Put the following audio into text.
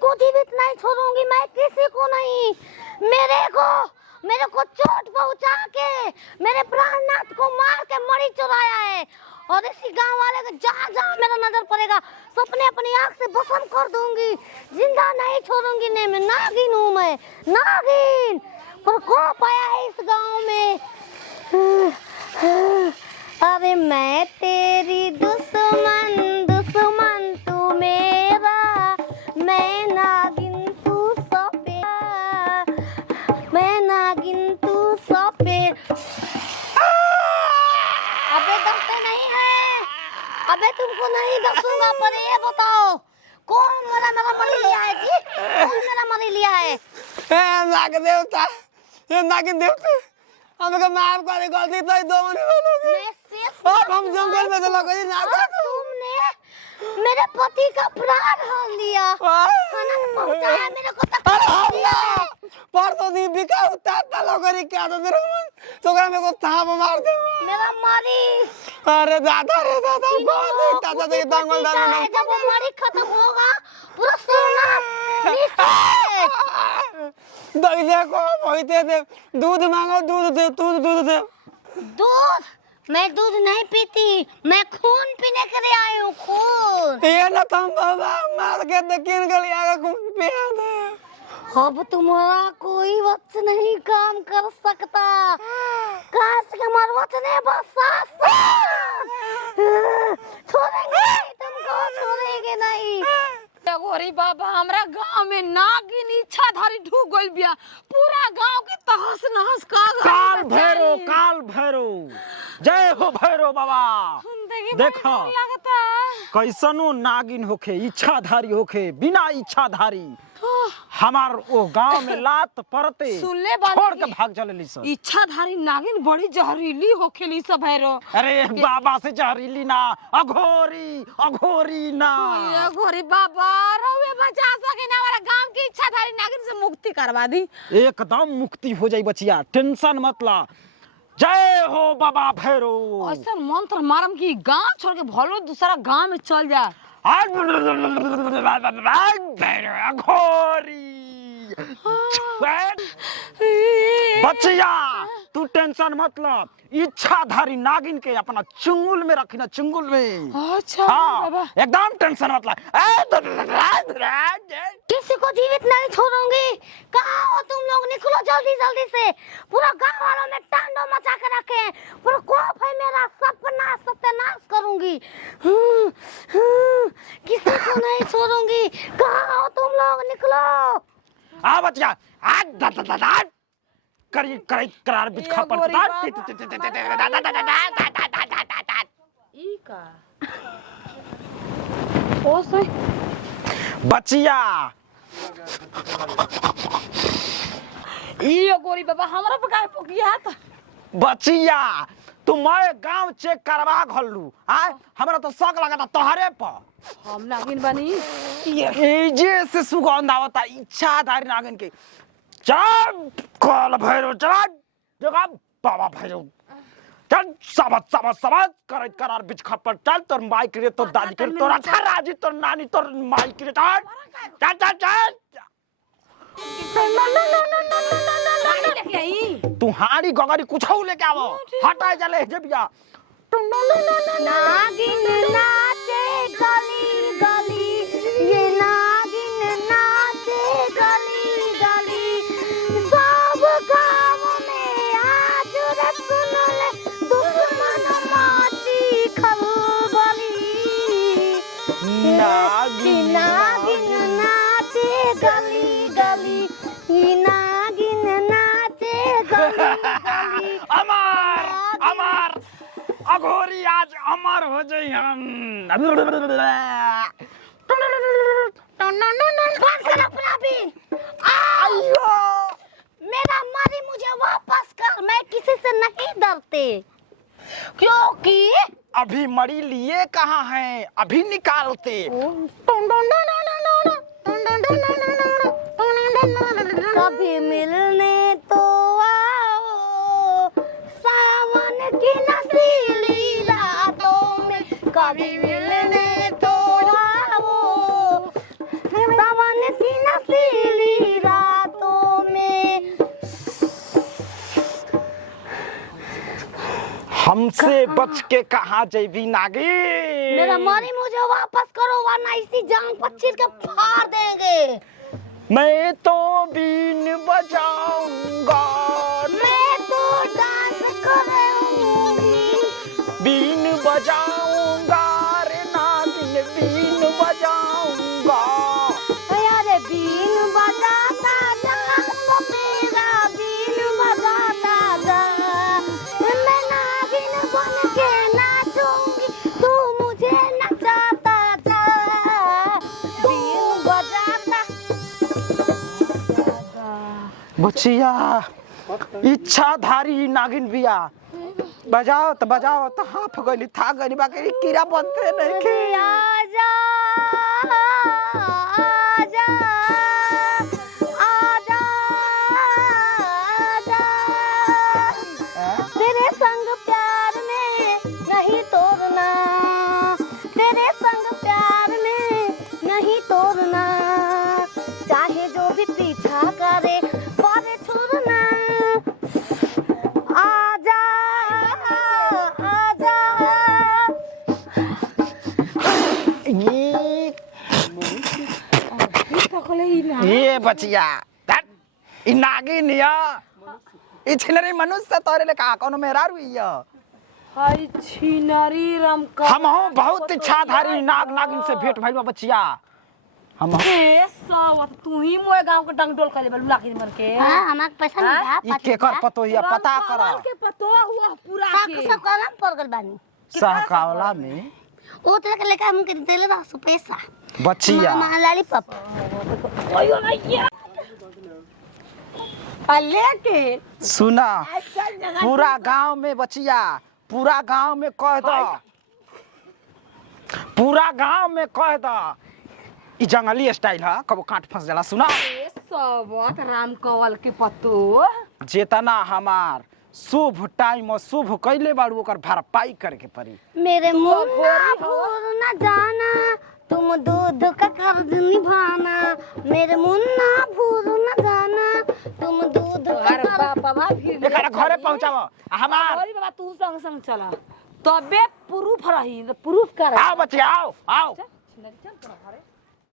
को जीवित नहीं छोड़ूंगी मैं, किसी को नहीं। मेरे को चोट पहुंचा के मेरे प्राणनाथ को मार के मरी चुराया है, और इसी गांव वाले को जहाँ जहाँ मेरा नजर पड़ेगा सपने अपनी आंख से भस्म कर दूंगी, जिंदा नहीं छोड़ूंगी। नहीं, मैं नागिन हूँ, मैं नागिन। प्रकोप आया है इस गांव में। अरे मैं तेरी दुश्मन, दुश्मन तू मेरा, मैं नागिन तू सफेद, मैं नागिन तू सफेद। अबे दसते नहीं है, अबे तुमको नहीं दसूंगा, पर ये बताओ कौन मेरा मरी लिया है जी? कौन मेरा मरी लिया है? नाग देवता, ये नागिन देवता हमको माफ करे, गलती तो दो महीने अब हम जंगल में चला गए ना। तुमने मेरे पति का प्राण हार लिया, खाना पहुंचाया मेरे को तक दिया। पर तो नहीं बिका उतारता लोगरी क्या तो मेरे मन तो मेरे को थाप मार दे मेरा मारी। अरे दादा रे दादा बहुत दादा के दंगल दादा ने जब वो मारी खत्म होगा पूरा सोना दईले को भइते दे, दूध मांगो दूध दे, दूध दे। दूध? मैं दूध नहीं पीती, मैं खून पीने के लिए आई हूँ, खून। ये ना तुम बाबा मार के तो किन गलिया का खून पिया दे। अब तुम्हारा कोई वक्त नहीं काम कर सकता, काश के हमारे वचने बस छोड़ेंगे तुमको, छोड़ेंगे नहीं। गोरी बाबा, हमरा गांव में नागिन इच्छाधारी ढूक गइल बिया, पूरा गांव के तहस नहस कर। काल भैरव, काल भैरव, जय हो भैरव बाबा। देखो कैसनो नागिन होखे, इच्छाधारी होखे, बिना इच्छाधारी हमार वो गांव में लात पड़ते छोड़ के भाग चलेली सब। इच्छाधारी नागिन बड़ी जहरीली होखेली सब भैरव। अरे बाबा से जहरीली ना, अघोरी अघोरी ना। गोरी बाबा रउए बचा सके ना, हमारा गांव की इच्छाधारी नागिन से मुक्ति करवा दी। एकदम मुक्ति हो जाई बचिया, टेंशन मत ला। जय हो बाबा भैरव। ऐसा मंत्र मारम की गांव छोड़ के भलो दूसरा गांव में चल जा। बचिया तू टेंशन मत लो, इच्छाधारी नागिन के अपना चुंगल में रखना, चुंगल में। अच्छा हाँ, एकदम टेंशन मत लो। किसी को जीवित नहीं छोड़ूंगी। कहाँ हो तुम लोग? निकलो जल्दी जल्दी से, पूरा गांव वालों में तांडव मचा के रखे हैं। प्रकोप है मेरा, सपना सत्यानाश करूंगी। किसी को नहीं छोड़ूंगी। कहाँ हो तुम लोग? निकलो। आ बचिया, करार बीच खपन बचिया। ये गोरी बाबा हमरा पे काहे पोकिया था? बचिया तुम्हारे गांव चेक करवा घल्लू, हमरा तो शक लगा था तोहरे पर। हम नागिन बनी ये जे से सुगंध आवता इच्छाधारी नागिन के। चल काल भैरव, चल जगह बाबा भैरव, चल सबत सबत सबत कर करार बीच खपट। चल तोर माई के तोर दादी के तोर अच्छा राजी तोर नानी तोर माई के चल चल चल। तू हाड़ी गगरी कुछ लेके आवो, हटाए चले जबिया। नागिन नाचे गली गली, ये नागिन नाचे गली गली, सब गाँव में आज सुन ले दुश्मन माची खलबली। नागिन नाचे गली गली, ये नागिन नाचे गली गली। अमर अमर अघोरी आज अमर हो जाई हम। मेरा मारी मुझे वापस कर, मैं किसी से नहीं डरते, क्योंकि अभी मरी लिए कहाँ हैं, अभी निकालते। कभी मिलने तो आओ सावन की नशीली रातों में, कभी मिलने तो आओ सावन की हमसे बच के कहाँ जेबी नागिन? मेरा मनी मुझे वापस करो वरना इसी जान पर चीर के फाड़ देंगे। मैं तो बीन बजाऊंगा, मैं तो डांस करूंगी, बीन बजाऊंगा रे नागिन, बीन बजाऊंगा। अरे बीन बजाता जा तो मेरा बीन बजाता जा, मैं नागिन बन के नाचूंगी, तू मुझे नचाता जा, बीन बजाता। बचिया इच्छाधारी नागिन बिया, बजाओ तो हाफ गली था गली बाकी कीड़ा बनते नहीं के। आजा आजा आजा आजा, तेरे संग प्यार में नहीं तोड़ना, तेरे संग प्यार में नहीं तोड़ना, चाहे जो भी पीछा करे पर छोड़ना। आजा आजा। ये बचिया दैट इ नागिन या इछनरी मनुष्य तोरे ले का कोनो मेरा रुइया। हाय छिनरी राम का हम हो बहुत इच्छाधारी नागिन से भेंट भइल बा बचिया। हम ए सब तू ही मोए गांव के डंग डोल करे बलू लाखी मर के। हां हमार पैसा मिला ई केकर पतो या पता कर के पतो हुआ पूरा के सब कलम पड़ गल बानी सहकावला में ओ तरह के लेके हम के देले रहा सो पैसा बचिया मां लॉलीपॉप ओयो नहीं अल्ले के सुना पूरा गांव में बचिया, पूरा गांव में कह दो, पूरा गांव में कह दो ई जंगली स्टाइल है, कबो काट फंस जाला। सुना ए सब राम कवल के पतो जेतना हमार शुभ टाइम और शुभ कैले बाड़ू ओकर भरपाई करे के पड़ी। मेरे मुन्ना भूल न जाना तुम दूध का कर्ज निभाना, मेरे मुन्ना भूल न जाना तुम दूध का अरे बाबा फिर एकरा घरे पहुंचाओ हमार। अरे बाबा तू संग संग चला तबे प्रूफ रही, प्रूफ कर आओ बच्चे आओ आओ। चल चल घरे।